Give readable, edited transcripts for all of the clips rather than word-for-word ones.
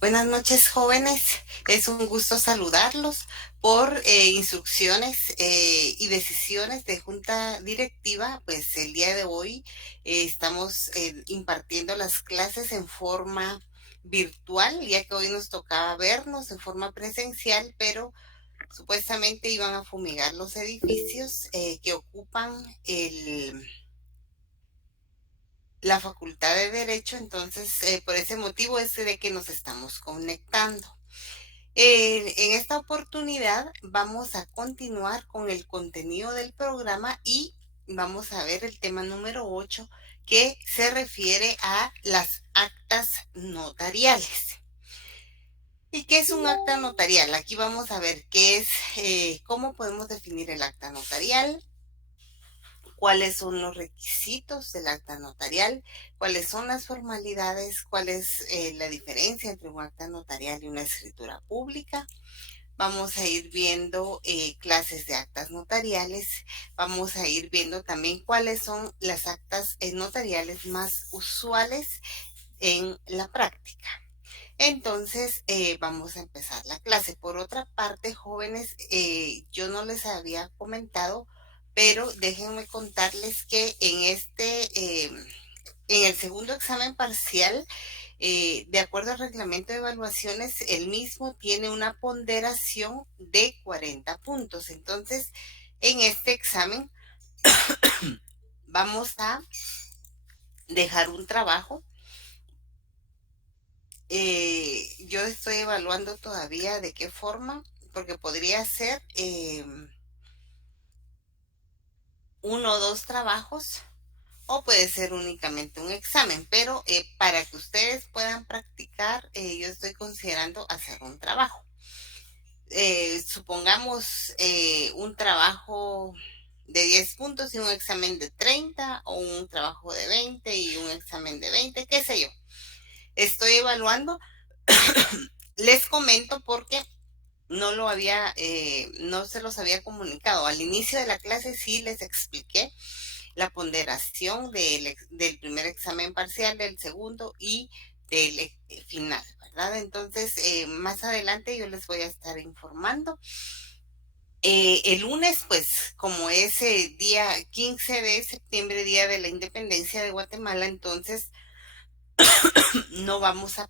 Buenas noches, jóvenes. Es un gusto saludarlos por instrucciones y decisiones de junta directiva. Pues el día de hoy estamos impartiendo las clases en forma virtual, ya que hoy nos tocaba vernos en forma presencial, pero supuestamente iban a fumigar los edificios que ocupan la Facultad de Derecho. Entonces por ese motivo es de que nos estamos conectando. En esta oportunidad vamos a continuar con el contenido del programa y vamos a ver el tema número 8 que se refiere a las actas notariales. ¿Y qué es un acta notarial? Aquí vamos a ver qué es, cómo podemos definir el acta notarial, cuáles son los requisitos del acta notarial, cuáles son las formalidades, cuál es la diferencia entre un acta notarial y una escritura pública. Vamos a ir viendo clases de actas notariales. Vamos a ir viendo también cuáles son las actas notariales más usuales en la práctica. Entonces, vamos a empezar la clase. Por otra parte, jóvenes, yo no les había comentado, pero déjenme contarles que en el segundo examen parcial, de acuerdo al reglamento de evaluaciones, el mismo tiene una ponderación de 40 puntos. Entonces, en este examen vamos a dejar un trabajo. Yo estoy evaluando todavía de qué forma, porque podría ser uno o dos trabajos o puede ser únicamente un examen, pero para que ustedes puedan practicar, yo estoy considerando hacer un trabajo. Supongamos un trabajo de 10 puntos y un examen de 30 o un trabajo de 20 y un examen de 20, qué sé yo. Estoy evaluando, les comento porque no se los había comunicado. Al inicio de la clase sí les expliqué la ponderación del primer examen parcial, del segundo y del final, ¿verdad? Entonces, más adelante yo les voy a estar informando. El lunes, pues, como es el día 15 de septiembre, Día de la Independencia de Guatemala, entonces no vamos a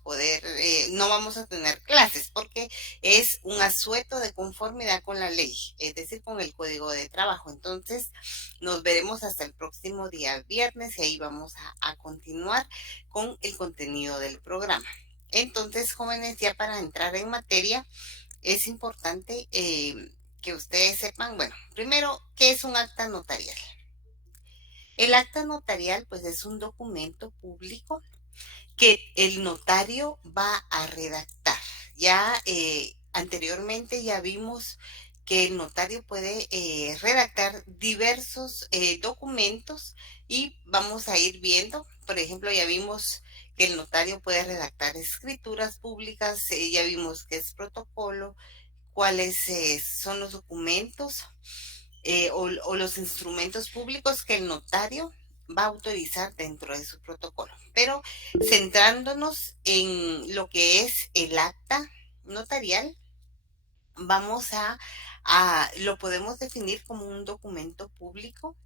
tener clases porque es un asueto de conformidad con la ley, es decir, con el Código de Trabajo. Entonces, nos veremos hasta el próximo día viernes y ahí vamos a continuar con el contenido del programa. Entonces, jóvenes, ya para entrar en materia, es importante que ustedes sepan, bueno, primero, ¿qué es un acta notarial? El acta notarial, pues, es un documento público que el notario va a redactar. Ya anteriormente ya vimos que el notario puede redactar diversos documentos y vamos a ir viendo, por ejemplo, ya vimos que el notario puede redactar escrituras públicas, ya vimos que es protocolo, cuáles son los documentos o los instrumentos públicos que el notario va a autorizar dentro de su protocolo. Pero centrándonos en lo que es el acta notarial, vamos lo podemos definir como un documento público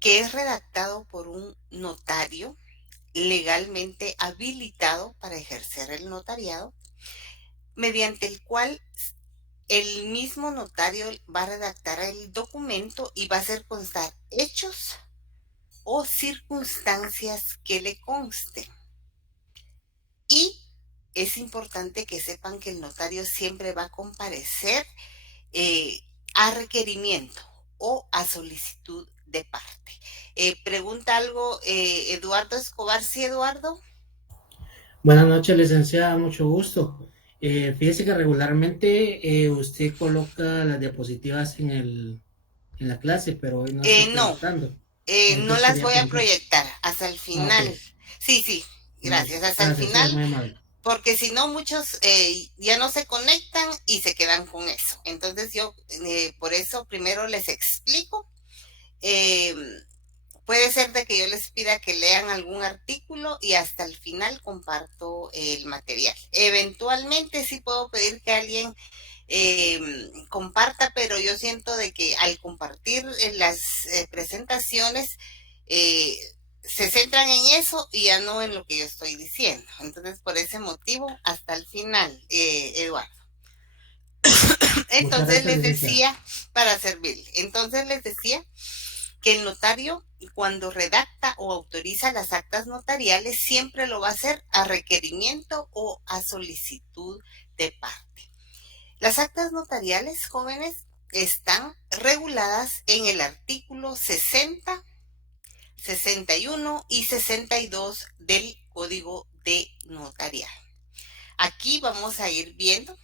que es redactado por un notario legalmente habilitado para ejercer el notariado, mediante el cual el mismo notario va a redactar el documento y va a hacer constar hechos o circunstancias que le consten. Y es importante que sepan que el notario siempre va a comparecer eh, a requerimiento o a solicitud de parte. Pregunta algo Eduardo Escobar. Sí, Eduardo. Buenas noches, licenciada, mucho gusto. Fíjese que regularmente usted coloca las diapositivas en la clase, pero hoy no está No, proyectando. no Entonces las quería voy a preguntar. proyectar hasta el Ah, ok, final. Sí, sí, gracias, listo. hasta el Gracias, es final, muy amable. porque si no muchos ya no se conectan y se quedan con eso. Entonces yo por eso primero les explico eh, puede ser de que yo les pida que lean algún artículo y hasta el final comparto el material. Eventualmente sí puedo pedir que alguien comparta, pero yo siento de que al compartir las presentaciones eh, se centran en eso y ya no en lo que yo estoy diciendo. Entonces, por ese motivo, hasta el final, Eduardo. Muchas Entonces gracias, les licenciada. decía, para servirle, entonces les decía que el notario cuando redacta o autoriza las actas notariales siempre lo va a hacer a requerimiento o a solicitud de parte. Las actas notariales, jóvenes, están reguladas en el artículo 60, 61 y 62 del Código de Notarial. Aquí vamos a ir viendo,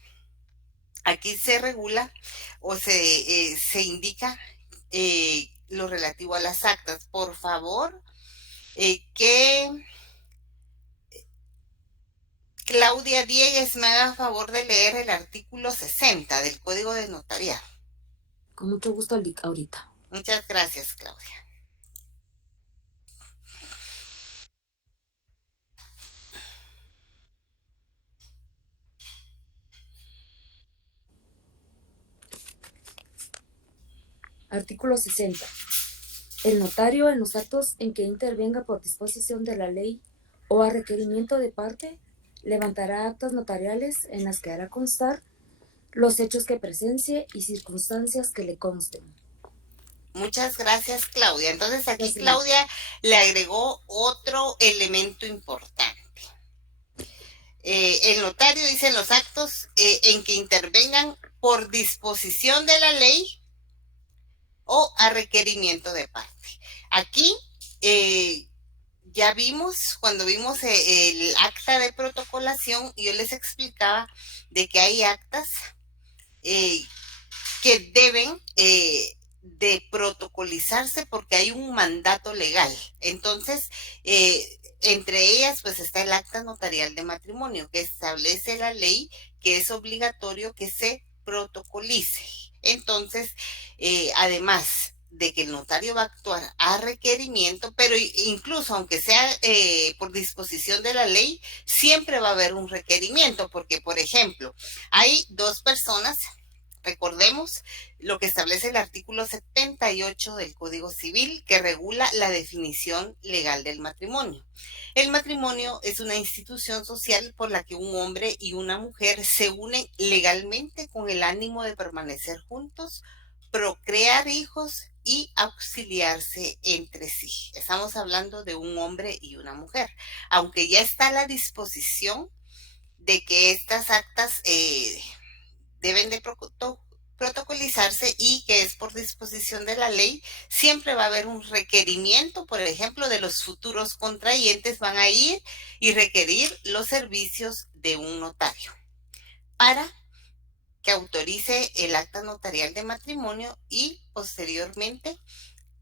aquí se regula o se indica lo relativo a las actas. Por favor, que Claudia Diegues me haga favor de leer el artículo 60 del Código de Notariado. Con mucho gusto ahorita. Muchas gracias, Claudia. Artículo 60. El notario, en los actos en que intervenga por disposición de la ley o a requerimiento de parte, levantará actas notariales en las que hará constar los hechos que presencie y circunstancias que le consten. Muchas gracias, Claudia. Entonces aquí Gracias. Claudia le agregó otro elemento importante. El notario dice en los actos en que intervengan por disposición de la ley o a requerimiento de parte. Aquí ya vimos, cuando vimos el acta de protocolación, yo les explicaba de que hay actas que deben de protocolizarse porque hay un mandato legal. Entonces, entre ellas, pues está el acta notarial de matrimonio, que establece la ley que es obligatorio que se protocolice. Entonces, además de que el notario va a actuar a requerimiento, pero incluso aunque sea por disposición de la ley, siempre va a haber un requerimiento, porque, por ejemplo, hay dos personas. Recordemos lo que establece el artículo 78 del Código Civil, que regula la definición legal del matrimonio. El matrimonio es una institución social por la que un hombre y una mujer se unen legalmente con el ánimo de permanecer juntos, procrear hijos y auxiliarse entre sí. Estamos hablando de un hombre y una mujer. Aunque ya está la disposición de que estas actas deben de protocolizarse y que es por disposición de la ley, siempre va a haber un requerimiento, por ejemplo, de los futuros contrayentes van a ir y requerir los servicios de un notario para que autorice el acta notarial de matrimonio y posteriormente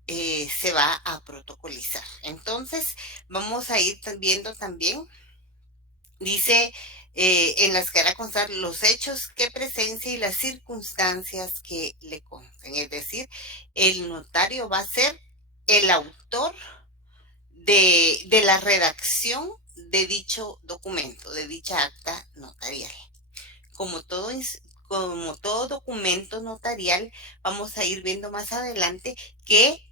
se va a protocolizar. Entonces, vamos a ir viendo también, dice, en las que hará constar los hechos que presencia y las circunstancias que le consten. Es decir, el notario va a ser el autor de la redacción de dicho documento, de dicha acta notarial. Como todo, como todo documento notarial, vamos a ir viendo más adelante que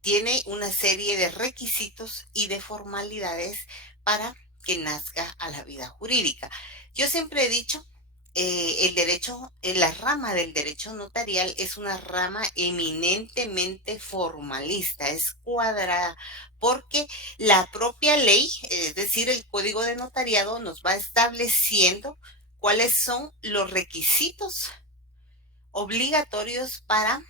tiene una serie de requisitos y de formalidades para que nazca a la vida jurídica. Yo siempre he dicho, el derecho, la rama del derecho notarial es una rama eminentemente formalista, es cuadrada, porque la propia ley, es decir, el Código de Notariado, nos va estableciendo cuáles son los requisitos obligatorios para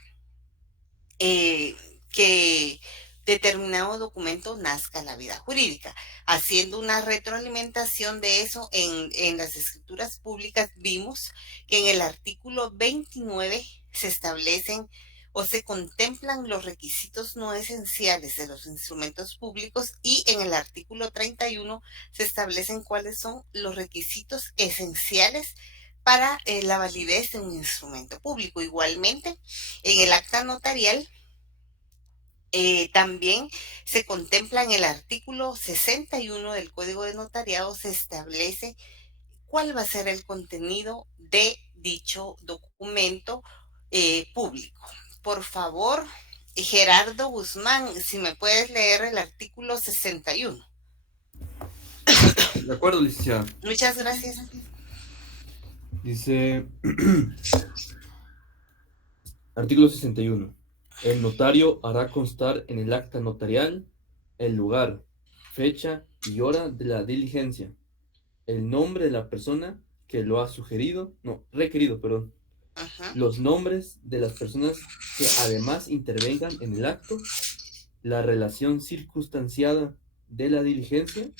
que determinado documento nazca en la vida jurídica. Haciendo una retroalimentación de eso en las escrituras públicas, vimos que en el artículo 29 se establecen o se contemplan los requisitos no esenciales de los instrumentos públicos y en el artículo 31 se establecen cuáles son los requisitos esenciales para la validez de un instrumento público. Igualmente, en el acta notarial También se contempla en el artículo 61 del Código de Notariado, se establece cuál va a ser el contenido de dicho documento público. Por favor, Gerardo Guzmán, si me puedes leer el artículo 61. De acuerdo, licenciada. Muchas gracias. Dice, artículo 61. El notario hará constar en el acta notarial el lugar, fecha y hora de la diligencia, el nombre de la persona que lo ha requerido, perdón, Ajá. los nombres de las personas que además intervengan en el acto, la relación circunstanciada de la diligencia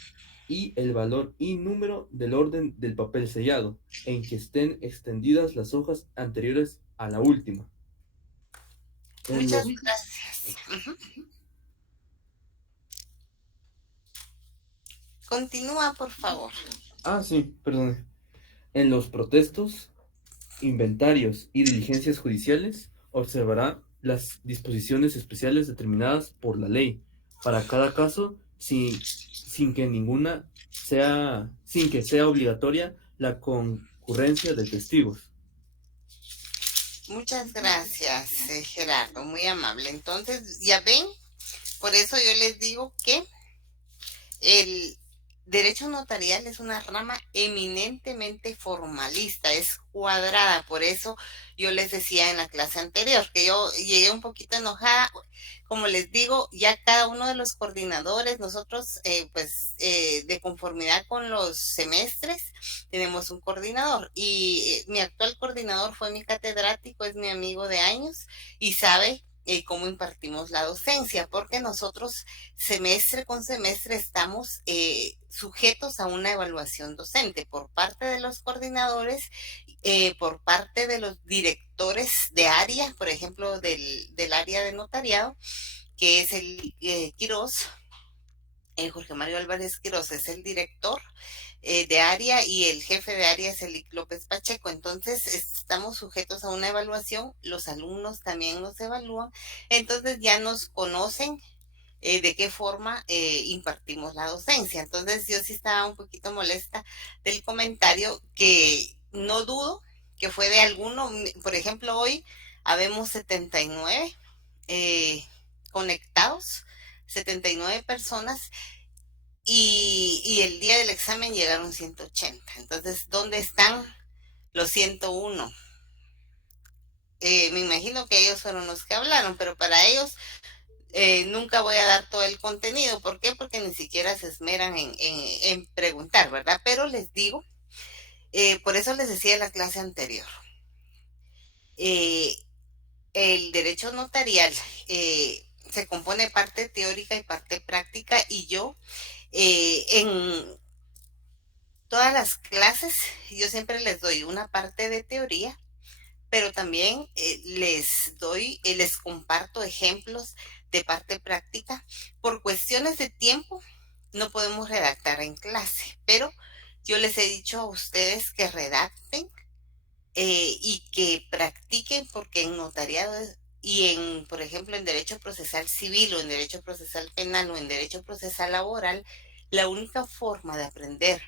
y el valor y número del orden del papel sellado en que estén extendidas las hojas anteriores a la última. Muchas gracias. Ujú. Continúa, por favor. Sí, perdón. En los protestos, inventarios y diligencias judiciales observará las disposiciones especiales determinadas por la ley para cada caso sin que sea obligatoria la concurrencia de testigos. Muchas gracias, Gerardo, muy amable. Entonces, ya ven, por eso yo les digo que el derecho notarial es una rama eminentemente formalista, es cuadrada. Por eso yo les decía en la clase anterior que yo llegué un poquito enojada. Como les digo, ya cada uno de los coordinadores, nosotros, de conformidad con los semestres, tenemos un coordinador. Y mi actual coordinador fue mi catedrático, es mi amigo de años y sabe cómo impartimos la docencia, porque nosotros semestre con semestre estamos sujetos a una evaluación docente por parte de los coordinadores, por parte de los directores de área, por ejemplo, del área de notariado, que es el Quirós. Jorge Mario Álvarez Quirós es el director de área y el jefe de área es el López Pacheco. Entonces estamos sujetos a una evaluación, los alumnos también nos evalúan, entonces ya nos conocen de qué forma impartimos la docencia. Entonces yo sí estaba un poquito molesta del comentario, que no dudo que fue de alguno. Por ejemplo, hoy habemos 79 conectados, 79 personas, y el día del examen llegaron 180. Entonces, ¿dónde están los 101? Me imagino que ellos fueron los que hablaron, pero para ellos nunca voy a dar todo el contenido. ¿Por qué? Porque ni siquiera se esmeran en preguntar, ¿verdad? Pero les digo, por eso les decía en la clase anterior, eh, el derecho notarial se compone parte teórica y parte práctica, y yo en todas las clases, yo siempre les doy una parte de teoría, pero también les comparto ejemplos de parte práctica. Por cuestiones de tiempo, no podemos redactar en clase, pero yo les he dicho a ustedes que redacten y que practiquen, porque en notariado y por ejemplo, en derecho procesal civil o en derecho procesal penal o en derecho procesal laboral, la única forma de aprender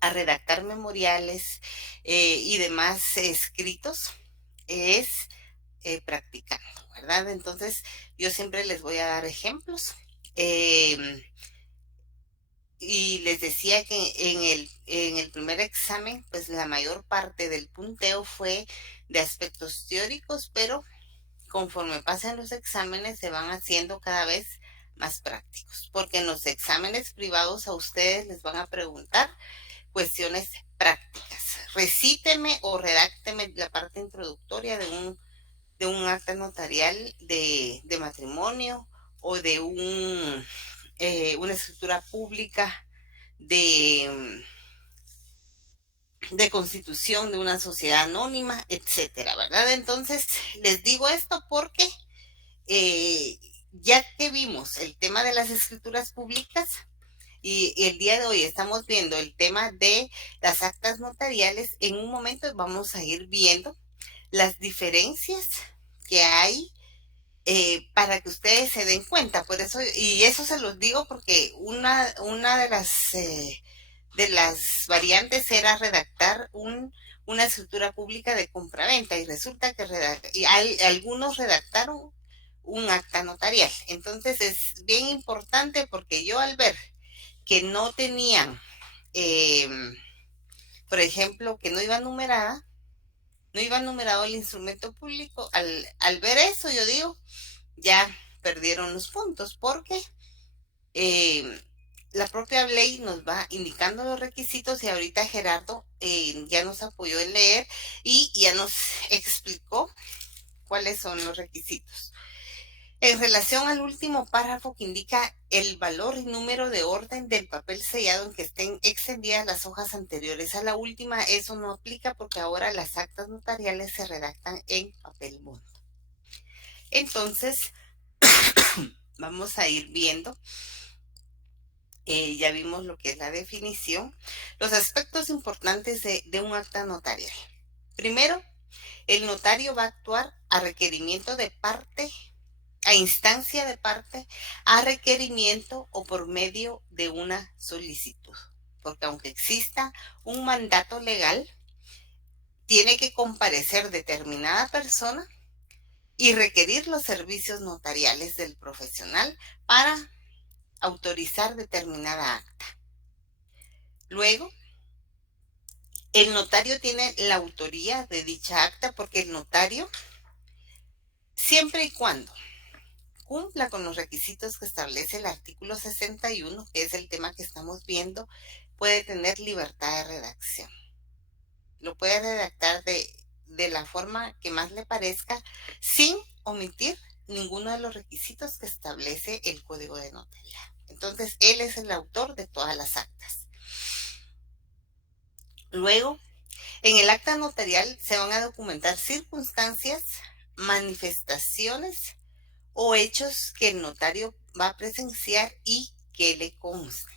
a redactar memoriales y demás escritos es practicando, ¿verdad? Entonces, yo siempre les voy a dar ejemplos. Y les decía que en el primer examen, pues la mayor parte del punteo fue de aspectos teóricos, pero conforme pasan los exámenes se van haciendo cada vez más prácticos, porque en los exámenes privados a ustedes les van a preguntar cuestiones prácticas. Recíteme o redácteme la parte introductoria de un acta notarial de matrimonio, o de una escritura pública de, de constitución de una sociedad anónima, etcétera, ¿verdad? Entonces, les digo esto porque ya que vimos el tema de las escrituras públicas, y el día de hoy estamos viendo el tema de las actas notariales, en un momento vamos a ir viendo las diferencias que hay para que ustedes se den cuenta. Por eso, y eso se los digo porque una de las variantes era redactar una escritura pública de compraventa y resulta que algunos redactaron un acta notarial. Entonces es bien importante porque yo al ver que no tenían, eh, por ejemplo, que no iba numerada, no iba numerado el instrumento público, al ver eso yo digo, ya perdieron los puntos porque eh, la propia ley nos va indicando los requisitos y ahorita Gerardo ya nos apoyó en leer y ya nos explicó cuáles son los requisitos. En relación al último párrafo que indica el valor y número de orden del papel sellado en que estén extendidas las hojas anteriores a la última, eso no aplica porque ahora las actas notariales se redactan en papel bond. Entonces, vamos a ir viendo. Ya vimos lo que es la definición. Los aspectos importantes de un acta notarial. Primero, el notario va a actuar a requerimiento de parte, a instancia de parte, a requerimiento o por medio de una solicitud. Porque aunque exista un mandato legal, tiene que comparecer determinada persona y requerir los servicios notariales del profesional para autorizar determinada acta. Luego, el notario tiene la autoría de dicha acta porque el notario, siempre y cuando cumpla con los requisitos que establece el artículo 61, que es el tema que estamos viendo, puede tener libertad de redacción. Lo puede redactar de la forma que más le parezca, sin omitir ninguno de los requisitos que establece el Código de Notaría. Entonces, él es el autor de todas las actas. Luego, en el acta notarial se van a documentar circunstancias, manifestaciones o hechos que el notario va a presenciar y que le consten.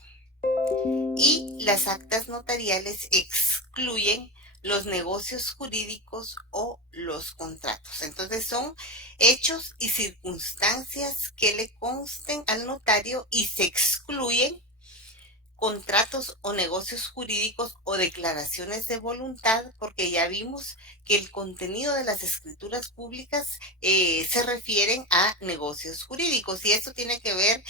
Y las actas notariales excluyen los negocios jurídicos o los contratos. Entonces son hechos y circunstancias que le consten al notario y se excluyen contratos o negocios jurídicos o declaraciones de voluntad, porque ya vimos que el contenido de las escrituras públicas se refieren a negocios jurídicos y esto tiene que ver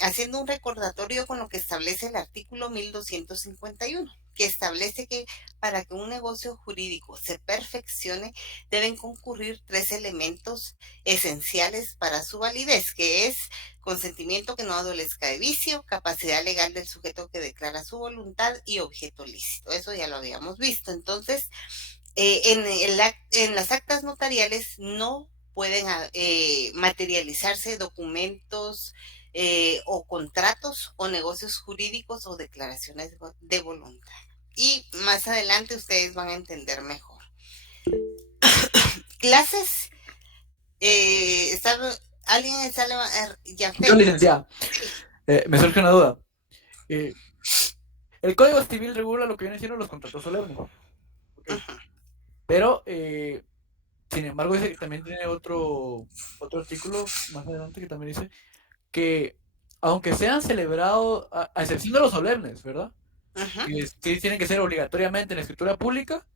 haciendo un recordatorio con lo que establece el artículo 1251, que establece que para que un negocio jurídico se perfeccione deben concurrir 3 elementos esenciales para su validez, que es consentimiento que no adolezca de vicio, capacidad legal del sujeto que declara su voluntad y objeto lícito. Eso ya lo habíamos visto. Entonces, en las actas notariales no pueden materializarse documentos o contratos o negocios jurídicos o declaraciones de voluntad. Y más adelante ustedes van a entender mejor. Clases. ¿Alguien está Yo, licenciada, Sí. me surge una duda. El Código Civil regula lo que vienen siendo los contratos solemnes. Okay. Pero, sin embargo, también tiene otro artículo más adelante que también dice que, aunque sean celebrados, a excepción de los solemnes, ¿verdad? Que tienen que ser obligatoriamente en escritura pública,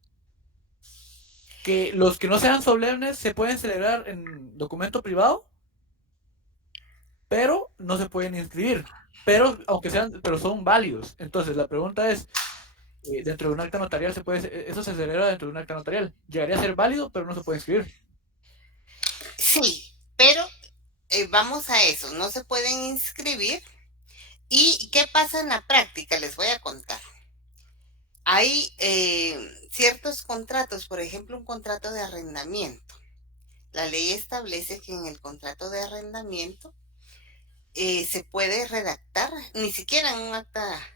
que los que no sean solemnes se pueden celebrar en documento privado, pero no se pueden inscribir. Pero son válidos. Entonces, la pregunta es, dentro de un acta notarial eso se celebra dentro de un acta notarial. Llegaría a ser válido, pero no se puede inscribir. Sí, pero vamos a eso, no se pueden inscribir. ¿Y qué pasa en la práctica? Les voy a contar. Hay ciertos contratos, por ejemplo, un contrato de arrendamiento. La ley establece que en el contrato de arrendamiento se puede redactar, ni siquiera en un acta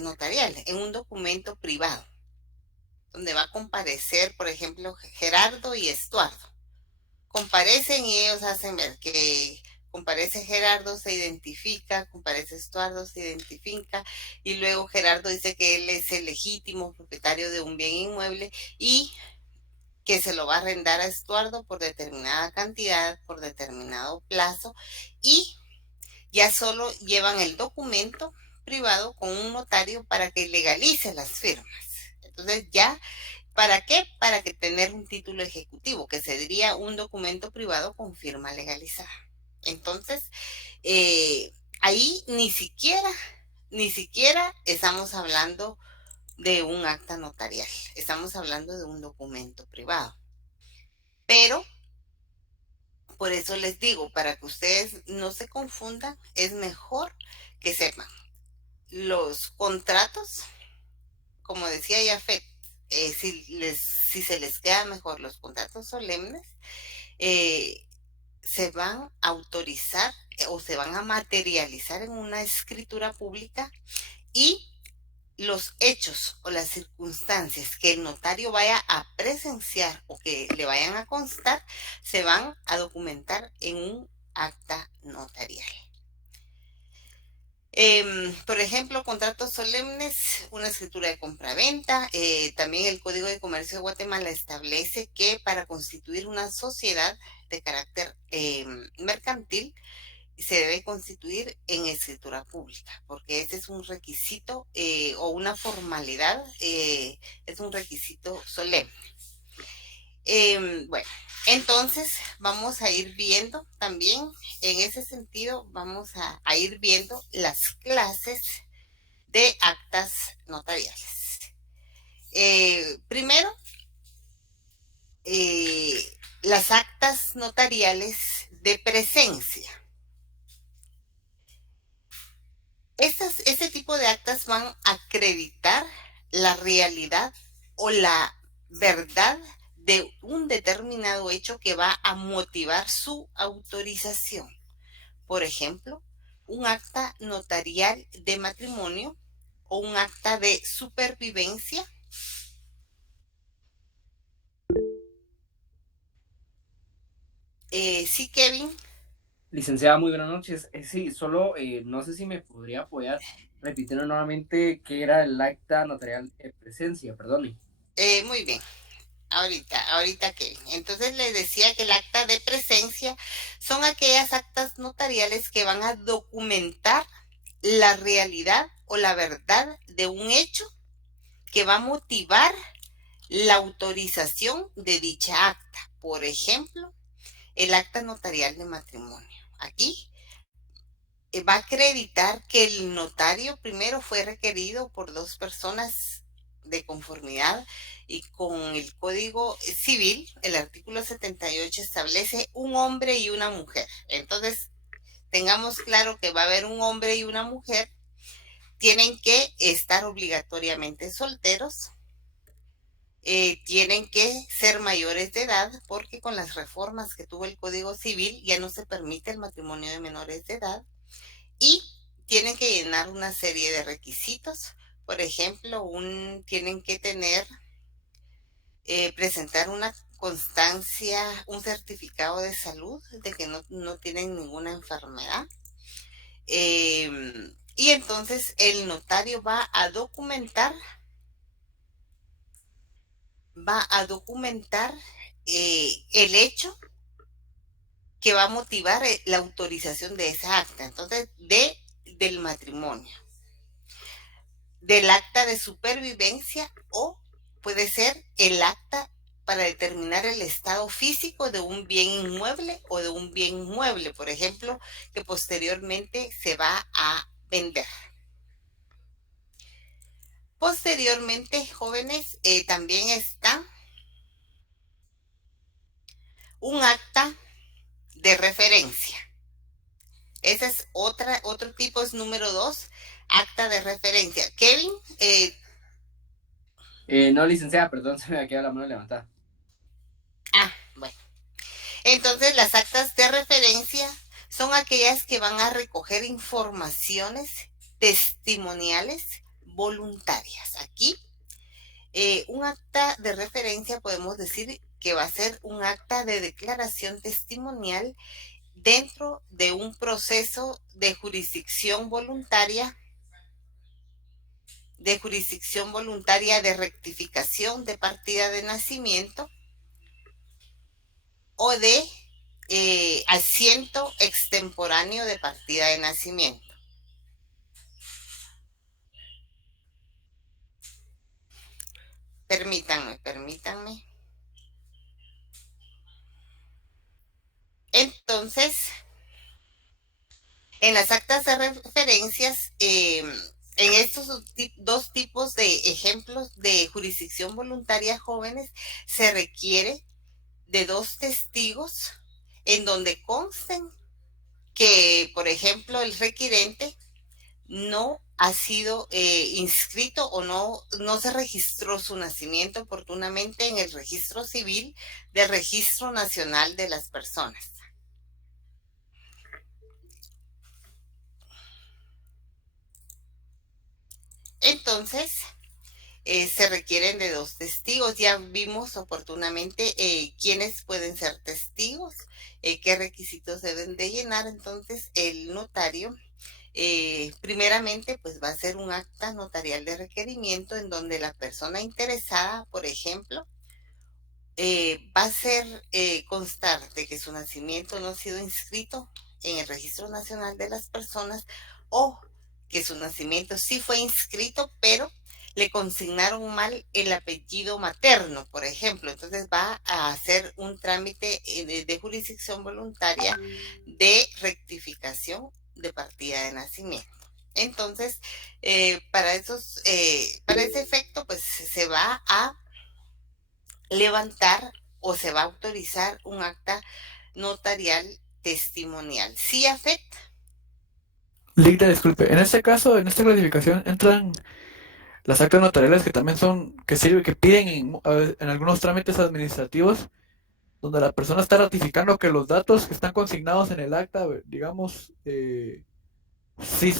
notarial, en un documento privado, donde va a comparecer, por ejemplo, Gerardo y Estuardo. Comparecen y ellos hacen ver que comparece Gerardo, se identifica, comparece Estuardo, se identifica, y luego Gerardo dice que él es el legítimo propietario de un bien inmueble y que se lo va a arrendar a Estuardo por determinada cantidad, por determinado plazo, y ya solo llevan el documento privado con un notario para que legalice las firmas. Entonces ya, ¿para qué? Para que tener un título ejecutivo, que sería un documento privado con firma legalizada. Entonces, ahí ni siquiera estamos hablando de un acta notarial, estamos hablando de un documento privado. Pero, por eso les digo, para que ustedes no se confundan, es mejor que sepan los contratos, como decía Jafet, si se les queda mejor los contratos solemnes, se van a autorizar o se van a materializar en una escritura pública, y los hechos o las circunstancias que el notario vaya a presenciar o que le vayan a constar se van a documentar en un acta notarial. Por ejemplo, contratos solemnes, una escritura de compraventa. También el Código de Comercio de Guatemala establece que para constituir una sociedad de carácter mercantil se debe constituir en escritura pública, porque ese es un requisito o una formalidad, es un requisito solemne. Bueno, entonces vamos a ir viendo también, en ese sentido, vamos a ir viendo las clases de actas notariales. Primero, las actas notariales de presencia. Este tipo de actas van a acreditar la realidad o la verdad de un determinado hecho que va a motivar su autorización. Por ejemplo, un acta notarial de matrimonio o un acta de supervivencia. Sí, Kevin. Licenciada, muy buenas noches. Sí, solo no sé si me podría apoyar repitiendo nuevamente qué era el acta notarial de presencia, perdone. Muy bien. Ahorita Kevin. Entonces les decía que el acta de presencia son aquellas actas notariales que van a documentar la realidad o la verdad de un hecho que va a motivar la autorización de dicha acta. Por ejemplo, el acta notarial de matrimonio. Aquí va a acreditar que el notario primero fue requerido por dos personas de conformidad y con el Código Civil. El artículo 78 establece un hombre y una mujer. Entonces, tengamos claro que va a haber un hombre y una mujer. Tienen que estar obligatoriamente solteros. Tienen que ser mayores de edad, porque con las reformas que tuvo el Código Civil ya no se permite el matrimonio de menores de edad, y tienen que llenar una serie de requisitos. Por ejemplo, tienen que presentar una constancia, un certificado de salud de que no tienen ninguna enfermedad. Y entonces el notario va a documentar el hecho que va a motivar la autorización de esa acta. Entonces, del matrimonio, del acta de supervivencia, o puede ser el acta para determinar el estado físico de un bien inmueble o de un bien mueble, por ejemplo, que posteriormente se va a vender. Posteriormente, jóvenes, también está un acta de referencia. Ese es otro tipo, es número 2, acta de referencia. Kevin. No, licenciada, perdón, se me ha quedado la mano levantada. Bueno. Entonces, las actas de referencia son aquellas que van a recoger informaciones testimoniales voluntarias. Aquí, un acta de referencia podemos decir que va a ser un acta de declaración testimonial dentro de un proceso de jurisdicción voluntaria de rectificación de partida de nacimiento, o de asiento extemporáneo de partida de nacimiento. Permítanme. Entonces, en las actas de referencias, en estos dos tipos de ejemplos de jurisdicción voluntaria jóvenes, se requiere de 2 testigos en donde consten que, por ejemplo, el requirente no ha sido inscrito o no se registró su nacimiento oportunamente en el registro civil del Registro Nacional de las Personas. Entonces, se requieren de 2 testigos. Ya vimos oportunamente quiénes pueden ser testigos, qué requisitos deben de llenar. Entonces, el notario primeramente pues va a hacer un acta notarial de requerimiento en donde la persona interesada, por ejemplo, va a hacer constar de que su nacimiento no ha sido inscrito en el Registro Nacional de las Personas, o que su nacimiento sí fue inscrito, pero le consignaron mal el apellido materno, por ejemplo. Entonces va a hacer un trámite de jurisdicción voluntaria de rectificación de partida de nacimiento. Entonces, para ese efecto, pues se va a levantar o se va a autorizar un acta notarial testimonial. ¿Sí afecta? Ligda, disculpe, en este caso, en esta clasificación entran las actas notariales que también son, que piden en algunos trámites administrativos, donde la persona está ratificando que los datos que están consignados en el acta, digamos, sí,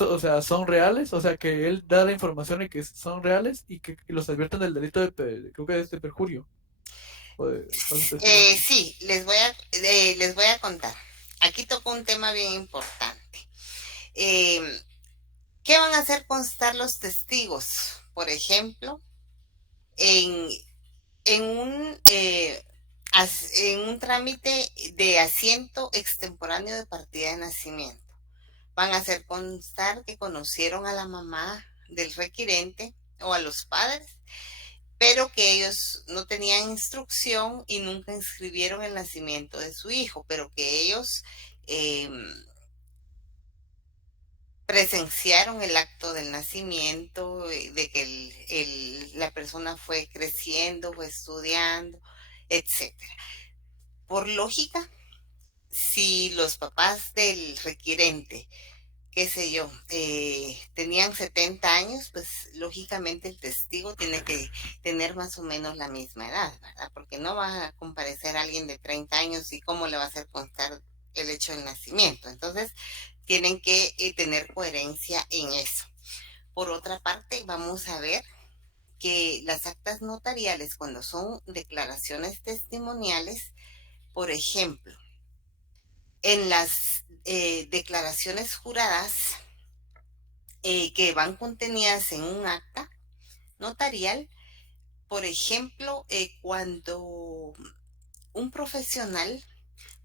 o sea, son reales, o sea, que él da la información y que son reales y que los advierten del delito creo que es de perjurio. Sí, les voy a contar. Aquí tocó un tema bien importante. ¿Qué van a hacer constar los testigos? Por ejemplo, en, en un trámite de asiento extemporáneo de partida de nacimiento. Van a hacer constar que conocieron a la mamá del requirente o a los padres, pero que ellos no tenían instrucción y nunca inscribieron el nacimiento de su hijo, pero que ellos presenciaron el acto del nacimiento, de que la persona fue creciendo, fue estudiando, etcétera. Por lógica, si los papás del requirente, qué sé yo, tenían 70 años, pues lógicamente el testigo tiene que tener más o menos la misma edad, ¿verdad? Porque no va a comparecer alguien de 30 años y cómo le va a hacer constar el hecho del nacimiento. Entonces, tienen que tener coherencia en eso. Por otra parte, vamos a ver que las actas notariales, cuando son declaraciones testimoniales, por ejemplo, en las declaraciones juradas que van contenidas en un acta notarial, por ejemplo, cuando un profesional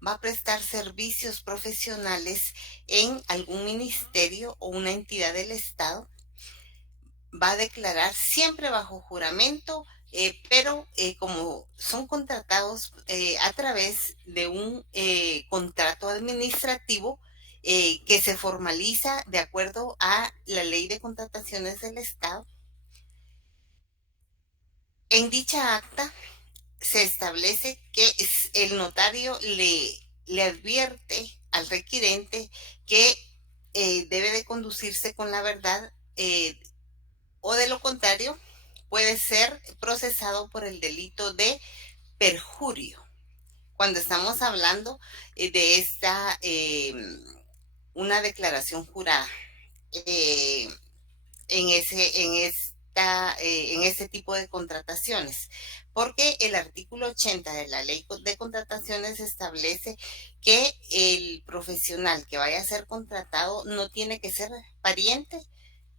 va a prestar servicios profesionales en algún ministerio o una entidad del Estado, va a declarar siempre bajo juramento, pero como son contratados a través de un contrato administrativo que se formaliza de acuerdo a la Ley de Contrataciones del Estado, en dicha acta se establece que el notario le advierte al requirente que debe de conducirse con la verdad, o de lo contrario puede ser procesado por el delito de perjurio. Cuando estamos hablando de una declaración jurada en ese tipo de contrataciones, porque el artículo 80 de la Ley de Contrataciones establece que el profesional que vaya a ser contratado no tiene que ser pariente,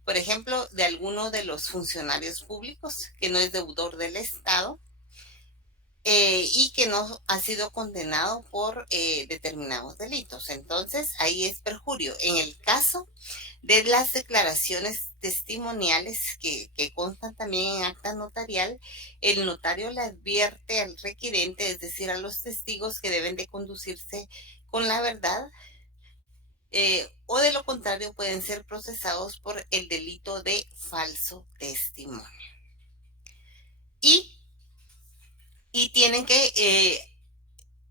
por ejemplo, de alguno de los funcionarios públicos, que no es deudor del Estado, y que no ha sido condenado por determinados delitos. Entonces, ahí es perjurio. En el caso de las declaraciones testimoniales que constan también en acta notarial, el notario le advierte al requirente, es decir, a los testigos, que deben de conducirse con la verdad, o de lo contrario pueden ser procesados por el delito de falso testimonio. Y, y tienen que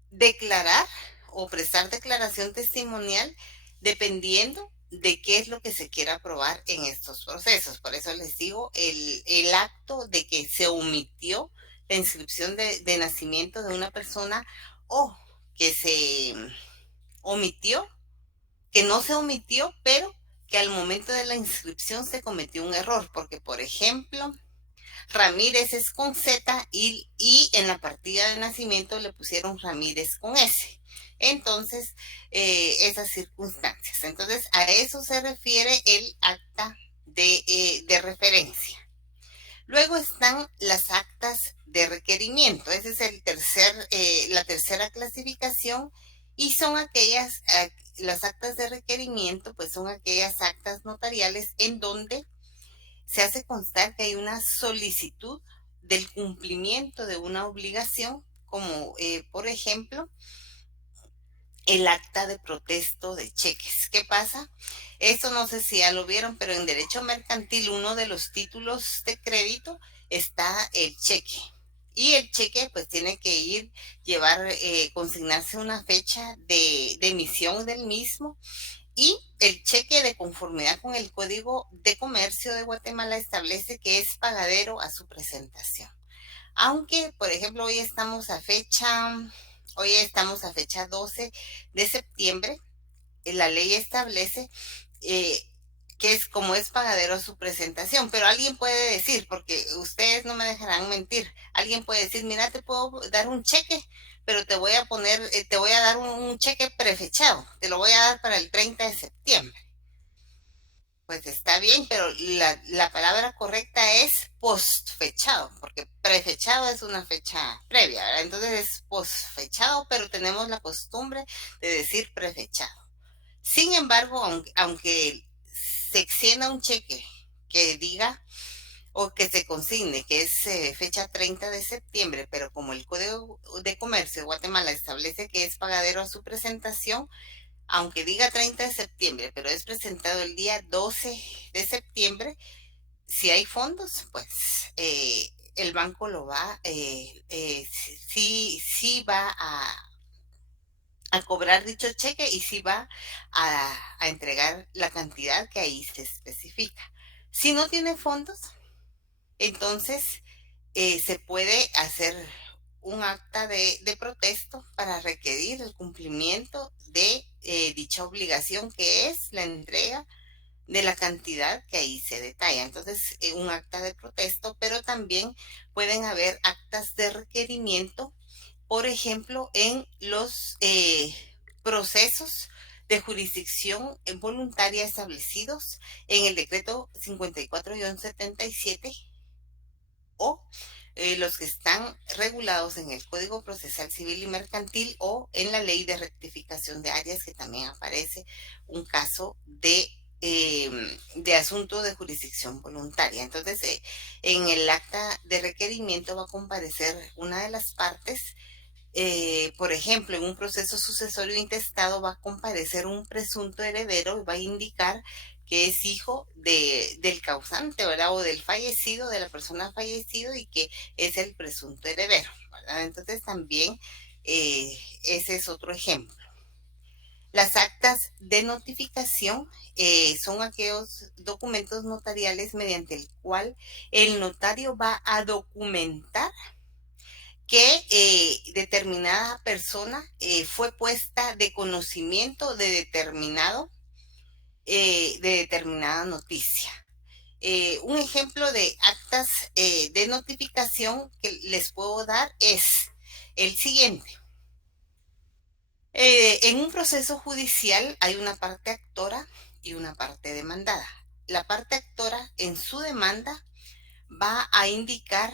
declarar o prestar declaración testimonial dependiendo de qué es lo que se quiera probar en estos procesos. Por eso les digo, el acto de que se omitió la inscripción de nacimiento de una persona, o que se omitió, que no se omitió, pero que al momento de la inscripción se cometió un error, porque por ejemplo, Ramírez es con Z y en la partida de nacimiento le pusieron Ramírez con S. Entonces, esas circunstancias. Entonces, a eso se refiere el acta de referencia. Luego están las actas de requerimiento. Esa es la tercera clasificación, y son aquellas, las actas de requerimiento, pues son aquellas actas notariales en donde se hace constar que hay una solicitud del cumplimiento de una obligación, como por ejemplo el acta de protesto de cheques. ¿Qué pasa? Esto no sé si ya lo vieron, pero en derecho mercantil uno de los títulos de crédito está el cheque. Y el cheque pues tiene que consignarse una fecha de emisión del mismo, y el cheque, de conformidad con el Código de Comercio de Guatemala, establece que es pagadero a su presentación. Aunque, por ejemplo, hoy estamos a fecha 12 de septiembre, la ley establece eh, que es pagadero a su presentación, pero alguien puede decir, porque ustedes no me dejarán mentir, alguien puede decir, mira, te puedo dar un cheque, pero te voy a dar un cheque prefechado, te lo voy a dar para el 30 de septiembre. Pues está bien, pero la palabra correcta es postfechado, porque prefechado es una fecha previa, ¿verdad? Entonces es postfechado, pero tenemos la costumbre de decir prefechado. Sin embargo, aunque se extienda un cheque que diga o que se consigne que es fecha 30 de septiembre, pero como el Código de Comercio de Guatemala establece que es pagadero a su presentación, aunque diga 30 de septiembre, pero es presentado el día 12 de septiembre, si hay fondos, pues el banco sí va a cobrar dicho cheque, y sí va a entregar la cantidad que ahí se especifica. Si no tiene fondos, entonces se puede hacer un acta de protesto para requerir el cumplimiento de dicha obligación, que es la entrega de la cantidad que ahí se detalla. Entonces, un acta de protesto, pero también pueden haber actas de requerimiento, por ejemplo, en los procesos de jurisdicción voluntaria establecidos en el decreto 54-77, o los que están regulados en el Código Procesal Civil y Mercantil, o en la Ley de Rectificación de Áreas, que también aparece un caso de asunto de jurisdicción voluntaria. Entonces, en el acta de requerimiento va a comparecer una de las partes. Por ejemplo, en un proceso sucesorio intestado va a comparecer un presunto heredero y va a indicar que es hijo del causante, ¿verdad? O del fallecido, de la persona fallecida, y que es el presunto heredero, ¿verdad? Entonces también ese es otro ejemplo. Las actas de notificación son aquellos documentos notariales mediante el cual el notario va a documentar que determinada persona fue puesta de conocimiento de determinada noticia. Un ejemplo de actas de notificación que les puedo dar es el siguiente. En un proceso judicial hay una parte actora y una parte demandada. La parte actora, en su demanda, va a indicar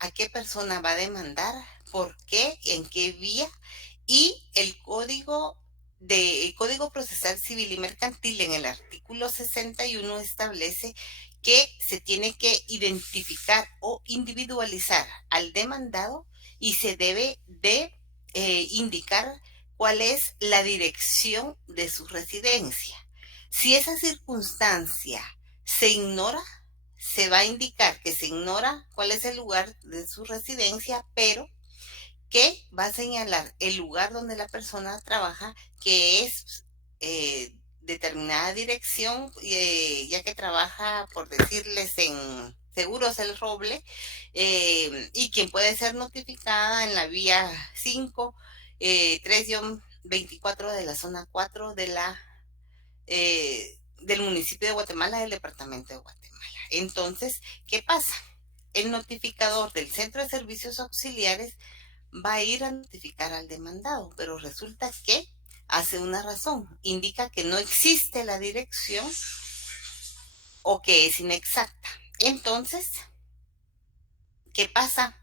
a qué persona va a demandar, por qué, en qué vía, y el Código Procesal Civil y Mercantil en el artículo 61 establece que se tiene que identificar o individualizar al demandado y se debe de indicar cuál es la dirección de su residencia. Si esa circunstancia se ignora, se va a indicar que se ignora cuál es el lugar de su residencia, pero que va a señalar el lugar donde la persona trabaja, que es determinada dirección, ya que trabaja, por decirles, en Seguros El Roble, y quien puede ser notificada en la vía 5, 3-24 de la zona 4 del municipio de Guatemala, del departamento de Guatemala. Entonces, ¿qué pasa? El notificador del Centro de Servicios Auxiliares va a ir a notificar al demandado, pero resulta que hace una razón, indica que no existe la dirección o que es inexacta. Entonces, ¿qué pasa?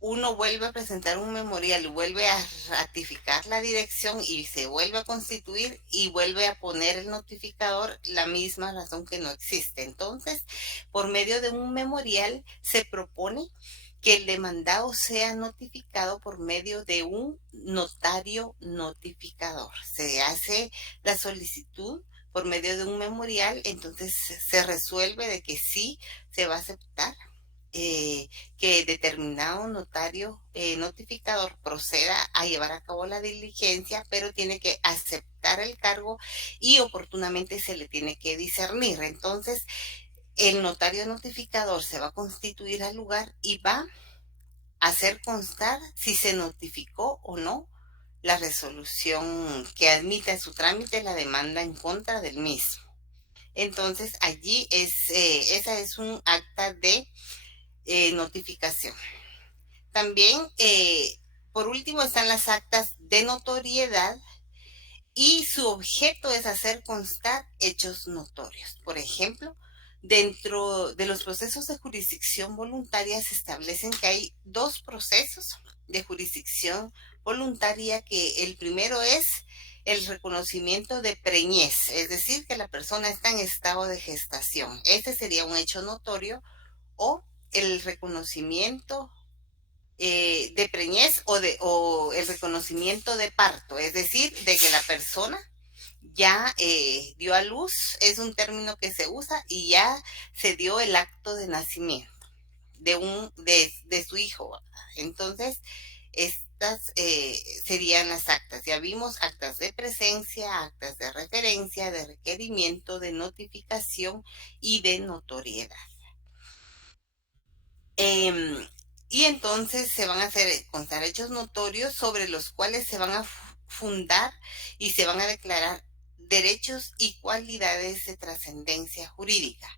Uno vuelve a presentar un memorial, vuelve a ratificar la dirección y se vuelve a constituir y vuelve a poner el notificador la misma razón que no existe. Entonces, por medio de un memorial se propone que el demandado sea notificado por medio de un notario notificador. Se hace la solicitud por medio de un memorial, entonces se resuelve de que sí se va a aceptar que determinado notario notificador proceda a llevar a cabo la diligencia, pero tiene que aceptar el cargo y oportunamente se le tiene que discernir. Entonces, el notario notificador se va a constituir al lugar y va a hacer constar si se notificó o no la resolución que admite a su trámite la demanda en contra del mismo. Entonces, allí esa es un acta de notificación. También, por último, están las actas de notoriedad y su objeto es hacer constar hechos notorios. Por ejemplo, dentro de los procesos de jurisdicción voluntaria se establecen que hay dos procesos de jurisdicción voluntaria, que el primero es el reconocimiento de preñez, es decir, que la persona está en estado de gestación. Este sería un hecho notorio, o el reconocimiento de preñez o el reconocimiento de parto, es decir, de que la persona ya dio a luz, es un término que se usa, y ya se dio el acto de nacimiento de su hijo. Entonces, estas serían las actas. Ya vimos actas de presencia, actas de referencia, de requerimiento, de notificación y de notoriedad. Y entonces se van a hacer constar hechos notorios sobre los cuales se van a fundar y se van a declarar derechos y cualidades de trascendencia jurídica.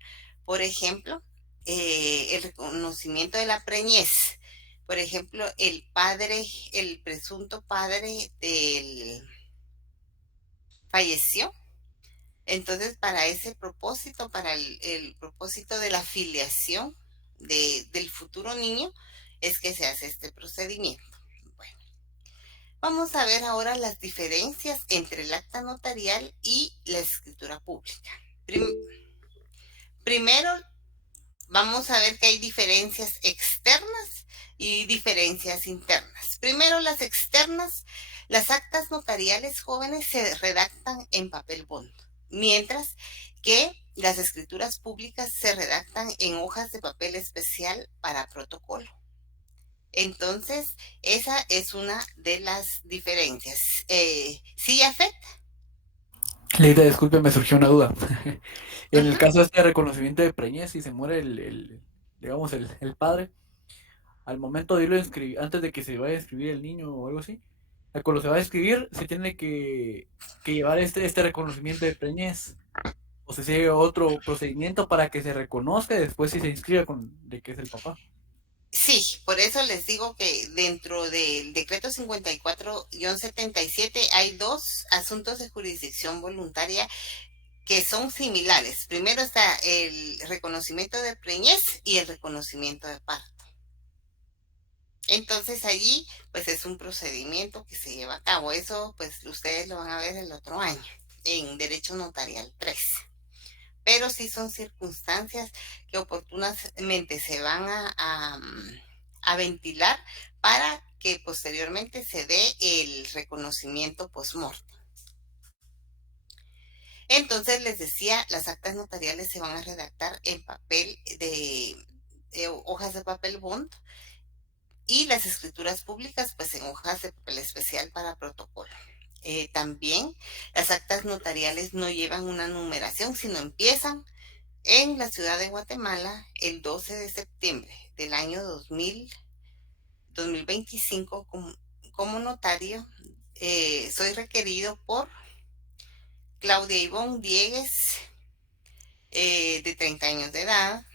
Por ejemplo, el reconocimiento de la preñez. Por ejemplo, el presunto padre falleció. Entonces, para ese propósito, para el propósito de la filiación del futuro niño, es que se hace este procedimiento. Bueno, vamos a ver ahora las diferencias entre el acta notarial y la escritura pública. Primero, vamos a ver que hay diferencias externas y diferencias internas. Primero, las externas. Las actas notariales jóvenes se redactan en papel bond, mientras que las escrituras públicas se redactan en hojas de papel especial para protocolo. Entonces, esa es una de las diferencias. ¿Sí, Jafet? Leida, disculpe, me surgió una duda. En el caso de este reconocimiento de preñez, si se muere digamos, el padre, al momento de irlo a inscribir, antes de que se vaya a inscribir el niño o algo así, cuando se va a inscribir, se tiene que llevar este reconocimiento de preñez. O se sigue otro procedimiento para que se reconozca y después si se inscriba de que es el papá. Sí, por eso les digo que dentro del decreto 54-77 hay dos asuntos de jurisdicción voluntaria que son similares. Primero está el reconocimiento de preñez y el reconocimiento de parto. Entonces allí pues es un procedimiento que se lleva a cabo. Eso pues ustedes lo van a ver el otro año en Derecho Notarial 3. Pero sí son circunstancias que oportunamente se van a ventilar para que posteriormente se dé el reconocimiento post-mortem. Entonces les decía, las actas notariales se van a redactar en papel de hojas de papel bond, y las escrituras públicas pues en hojas de papel especial para protocolo. También las actas notariales no llevan una numeración, sino empiezan en la ciudad de Guatemala el 12 de septiembre del año 2025 como notario. Soy requerido por Claudia Ivonne Diegues, de 30 años de edad,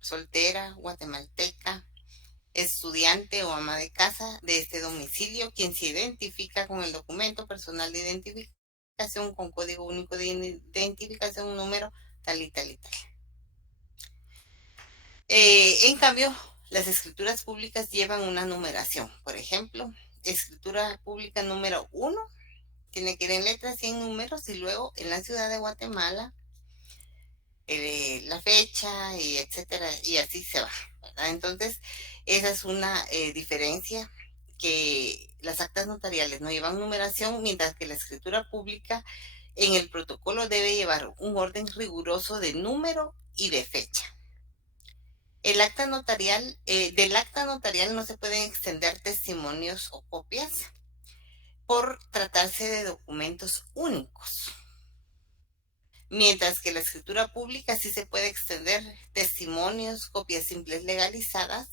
soltera, guatemalteca, estudiante o ama de casa de este domicilio, quien se identifica con el documento personal de identificación con código único de identificación, número tal y tal y tal. En cambio, las escrituras públicas llevan una numeración. Por ejemplo, escritura pública número 1 tiene que ir en letras y en números, y luego en la ciudad de Guatemala la fecha, y etcétera, y así se va, ¿verdad? Entonces, esa es una diferencia, que las actas notariales no llevan numeración, mientras que la escritura pública en el protocolo debe llevar un orden riguroso de número y de fecha. Del acta notarial no se pueden extender testimonios o copias por tratarse de documentos únicos. Mientras que la escritura pública sí se puede extender testimonios, copias simples legalizadas,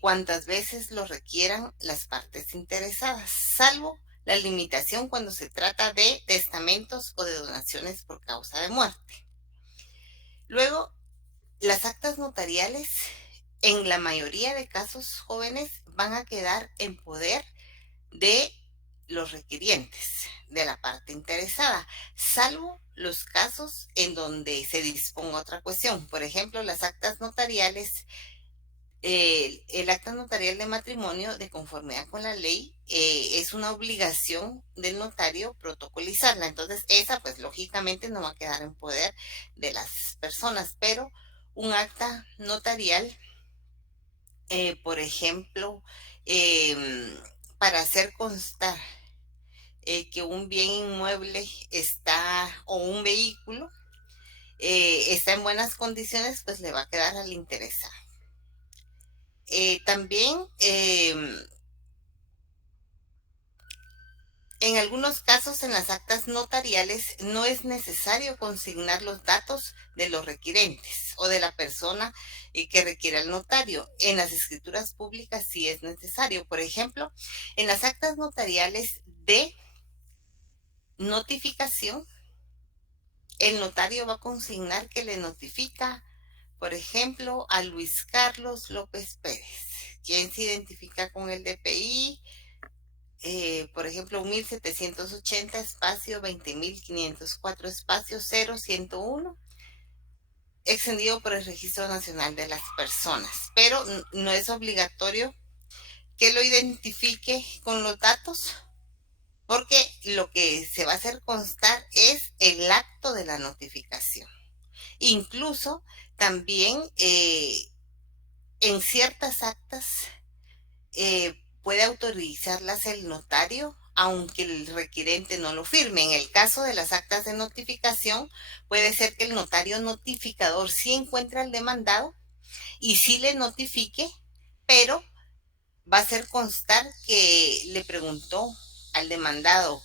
cuantas veces lo requieran las partes interesadas, salvo la limitación cuando se trata de testamentos o de donaciones por causa de muerte. Luego, las actas notariales, en la mayoría de casos, jóvenes, van a quedar en poder de los requirientes, de la parte interesada, salvo los casos en donde se disponga otra cuestión. Por ejemplo, las actas notariales, el acta notarial de matrimonio, de conformidad con la ley, es una obligación del notario protocolizarla. Entonces, esa pues lógicamente no va a quedar en poder de las personas, pero un acta notarial, por ejemplo, para hacer constar que un bien inmueble o un vehículo está en buenas condiciones, pues le va a quedar al interesado. También en algunos casos en las actas notariales no es necesario consignar los datos de los requirentes o de la persona que requiera el notario. En las escrituras públicas sí es necesario. Por ejemplo, en las actas notariales de notificación, el notario va a consignar que le notifica, por ejemplo, a Luis Carlos López Pérez, quien se identifica con el DPI, por ejemplo, 1780 espacio 20504 espacio 0101, extendido por el Registro Nacional de las Personas, pero no es obligatorio que lo identifique con los datos, porque lo que se va a hacer constar es el acto de la notificación. Incluso también en ciertas actas puede autorizarlas el notario, aunque el requirente no lo firme. En el caso de las actas de notificación, puede ser que el notario notificador sí encuentre al demandado y sí le notifique, pero va a hacer constar que le preguntó al demandado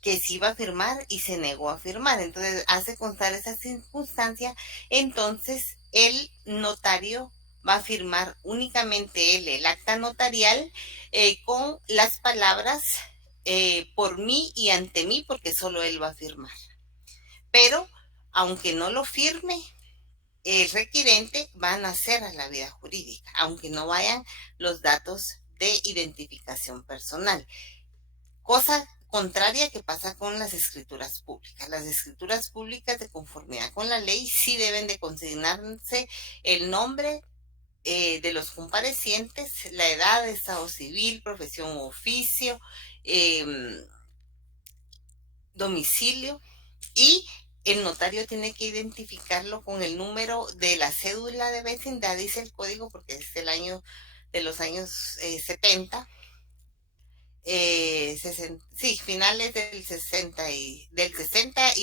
que sí iba a firmar y se negó a firmar. Entonces hace constar esa circunstancia. Entonces el notario va a firmar únicamente el acta notarial con las palabras por mí y ante mí, porque solo él va a firmar. Pero aunque no lo firme, el requirente va a nacer a la vida jurídica, aunque no vayan los datos de identificación personal. Cosa contraria que pasa con las escrituras públicas. Las escrituras públicas, de conformidad con la ley, sí deben de consignarse el nombre de los comparecientes, la edad, estado civil, profesión o oficio, domicilio, y el notario tiene que identificarlo con el número de la cédula de vecindad, dice el código, porque es de los años 70. Sí, finales del 60 y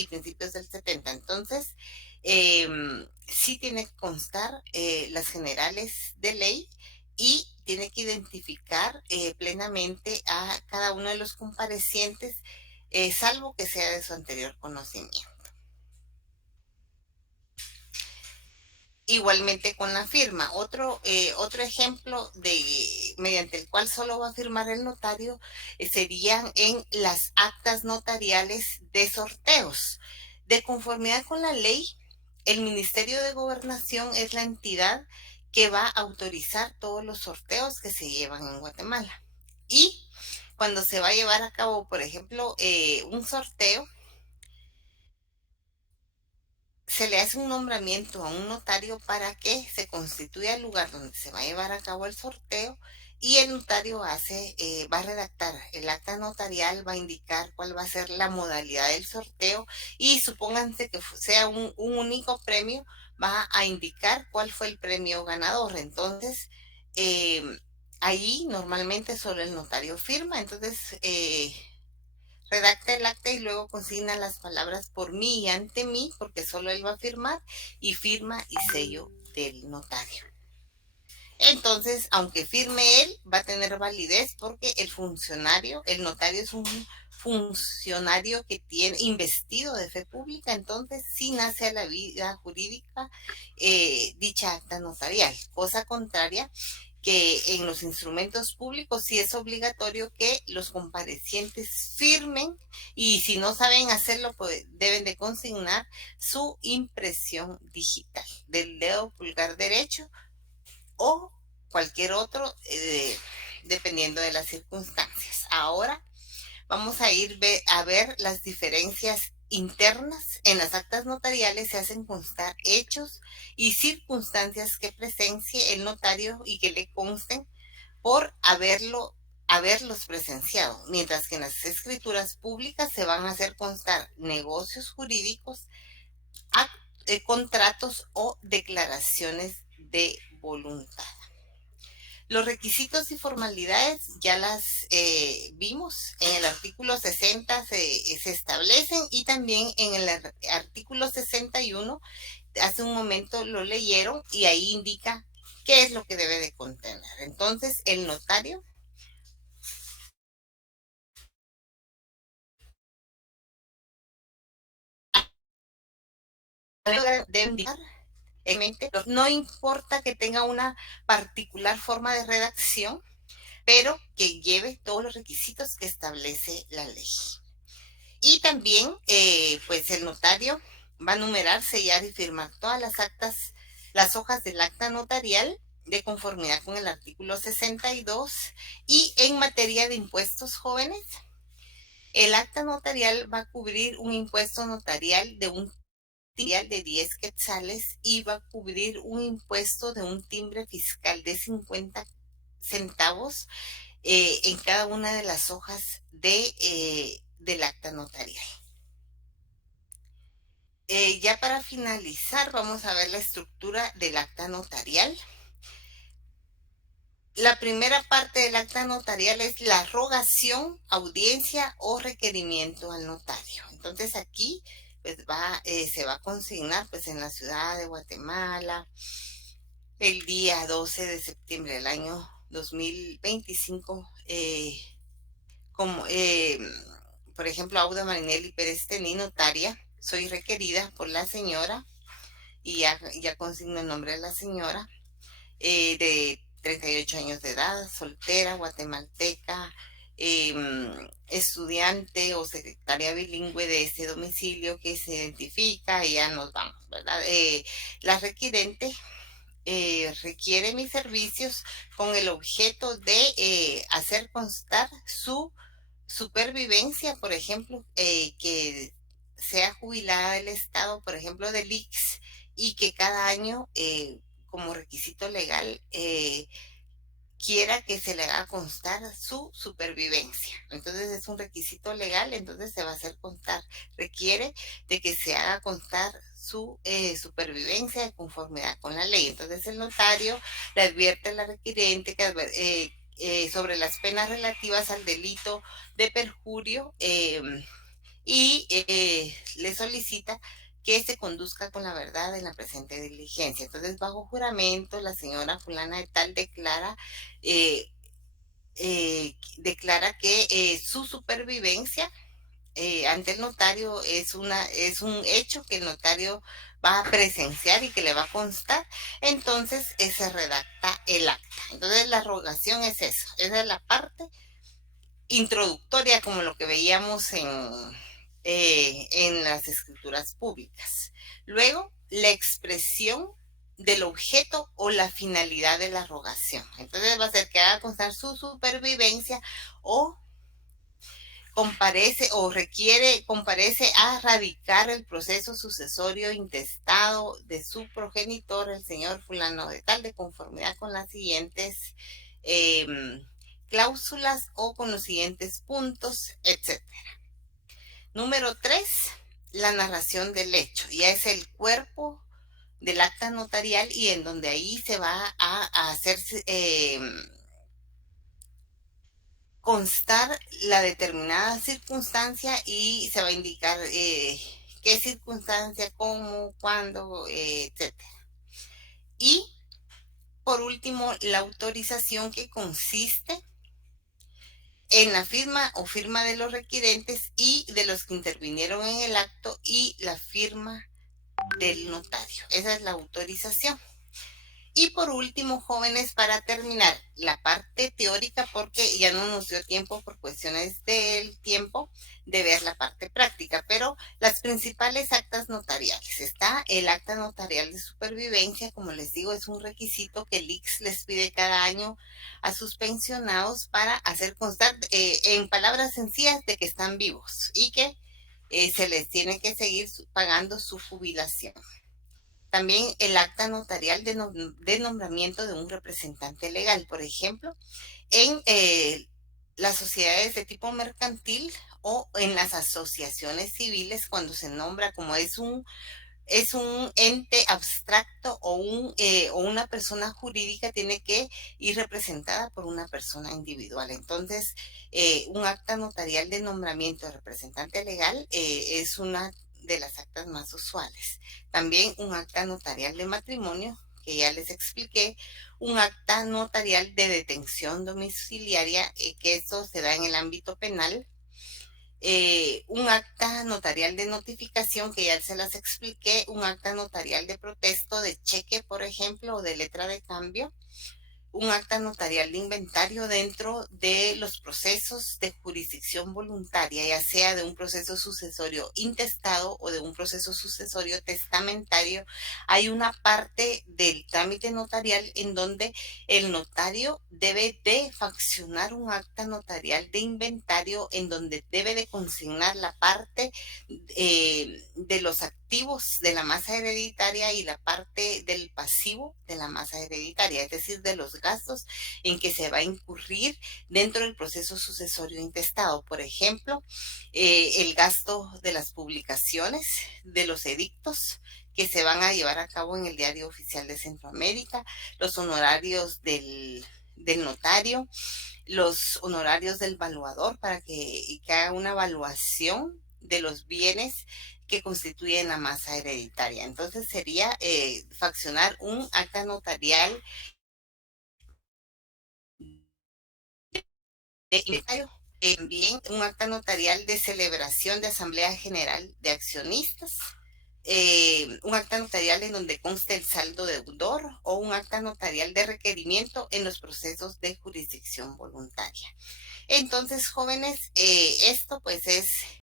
principios del 70. Entonces, sí tiene que constar las generales de ley, y tiene que identificar plenamente a cada uno de los comparecientes, salvo que sea de su anterior conocimiento. Igualmente con la firma. Otro ejemplo mediante el cual solo va a firmar el notario serían en las actas notariales de sorteos. De conformidad con la ley, el Ministerio de Gobernación es la entidad que va a autorizar todos los sorteos que se llevan en Guatemala. Y cuando se va a llevar a cabo, por ejemplo, un sorteo, se le hace un nombramiento a un notario para que se constituya el lugar donde se va a llevar a cabo el sorteo, y el notario va a redactar el acta notarial, va a indicar cuál va a ser la modalidad del sorteo, y supónganse que sea un único premio, va a indicar cuál fue el premio ganador. Entonces, ahí normalmente solo el notario firma. Entonces, redacta el acta y luego consigna las palabras por mí y ante mí, porque solo él va a firmar, y firma y sello del notario. Entonces, aunque firme él, va a tener validez, porque el notario es un funcionario que tiene investido de fe pública. Entonces sí nace a la vida jurídica dicha acta notarial. Cosa contraria, que en los instrumentos públicos sí es obligatorio que los comparecientes firmen, y si no saben hacerlo, pues deben de consignar su impresión digital del dedo pulgar derecho o cualquier otro, dependiendo de las circunstancias. Ahora vamos a ir a ver las diferencias internas. En las actas notariales se hacen constar hechos y circunstancias que presencie el notario y que le consten por haberlos presenciado, mientras que en las escrituras públicas se van a hacer constar negocios jurídicos, contratos o declaraciones de voluntad. Los requisitos y formalidades ya las vimos. En el artículo 60 se establecen, y también en el artículo 61, hace un momento lo leyeron, y ahí indica qué es lo que debe de contener. Entonces, el notario debe indicar en mente, no importa que tenga una particular forma de redacción, pero que lleve todos los requisitos que establece la ley. Y también, pues el notario va a numerar, sellar y firmar todas las hojas del acta notarial de conformidad con el artículo 62. Y en materia de impuestos, jóvenes, el acta notarial va a cubrir un impuesto notarial de 10 quetzales, y va a cubrir un impuesto de un timbre fiscal de 50 centavos en cada una de las hojas del acta notarial. Ya para finalizar, vamos a ver la estructura del acta notarial. La primera parte del acta notarial es la rogación, audiencia o requerimiento al notario. Entonces aquí pues se va a consignar pues en la ciudad de Guatemala el día 12 de septiembre del año 2025, como por ejemplo, Auda Marinelli Pérez Tení, notaria, soy requerida por la señora, y ya consigno el nombre de la señora, de 38 años de edad, soltera, guatemalteca, estudiante o secretaria bilingüe de este domicilio, que se identifica, y ya nos vamos, ¿verdad? La requirente requiere mis servicios con el objeto de hacer constar su supervivencia, por ejemplo, que sea jubilada del Estado, por ejemplo, del IX, y que cada año, como requisito legal, quiera que se le haga constar su supervivencia. Entonces es un requisito legal, entonces se va a hacer constar, requiere de que se haga constar su supervivencia de conformidad con la ley. Entonces el notario le advierte a la requirente que sobre las penas relativas al delito de perjurio, y le solicita que se conduzca con la verdad en la presente diligencia. Entonces, bajo juramento, la señora fulana de tal eh, declara que su supervivencia ante el notario es un hecho que el notario va a presenciar y que le va a constar. Entonces, se redacta el acta. Entonces, la rogación es eso, esa es la parte introductoria, como lo que veíamos en las escrituras públicas. Luego, la expresión del objeto o la finalidad de la rogación. Entonces va a ser que haga constar su supervivencia o comparece a radicar el proceso sucesorio intestado de su progenitor, el señor fulano de tal, de conformidad con las siguientes eh, cláusulas o con los siguientes puntos, etc. Número 3, la narración del hecho. Ya es el cuerpo del acta notarial y en donde ahí se va a hacer constar la determinada circunstancia y se va a indicar qué circunstancia, cómo, cuándo, etc. Y por último, la autorización, que consiste en la firma o firma de los requirentes y de los que intervinieron en el acto y la firma del notario. Esa es la autorización. Y por último, jóvenes, para terminar la parte teórica, porque ya no nos dio tiempo por cuestiones del tiempo de ver la parte práctica, pero las principales actas notariales. Está el acta notarial de supervivencia, como les digo, es un requisito que el IX les pide cada año a sus pensionados para hacer constar, en palabras sencillas, de que están vivos y que se les tiene que seguir pagando su jubilación. También el acta notarial de nombramiento de un representante legal, por ejemplo, en las sociedades de tipo mercantil o en las asociaciones civiles, cuando se nombra, como es un ente abstracto o una persona jurídica, tiene que ir representada por una persona individual. Entonces, un acta notarial de nombramiento de representante legal es una de las actas más usuales. También un acta notarial de matrimonio, que ya les expliqué, un acta notarial de detención domiciliaria, que esto se da en el ámbito penal, un acta notarial de notificación, que ya se las expliqué, un acta notarial de protesto de cheque, por ejemplo, o de letra de cambio, un acta notarial de inventario dentro de los procesos de jurisdicción voluntaria, ya sea de un proceso sucesorio intestado o de un proceso sucesorio testamentario. Hay una parte del trámite notarial en donde el notario debe de faccionar un acta notarial de inventario en donde debe de consignar la parte de los activos de la masa hereditaria y la parte del pasivo de la masa hereditaria, es decir, de los gastos en que se va a incurrir dentro del proceso sucesorio intestado. Por ejemplo, el gasto de las publicaciones, de los edictos que se van a llevar a cabo en el Diario Oficial de Centroamérica, los honorarios del notario, los honorarios del valuador para que haga una evaluación de los bienes que constituyen la masa hereditaria. Entonces sería faccionar un acta notarial de inventario, también un acta notarial de celebración de Asamblea General de Accionistas, un acta notarial en donde conste el saldo deudor o un acta notarial de requerimiento en los procesos de jurisdicción voluntaria. Entonces, jóvenes, esto pues es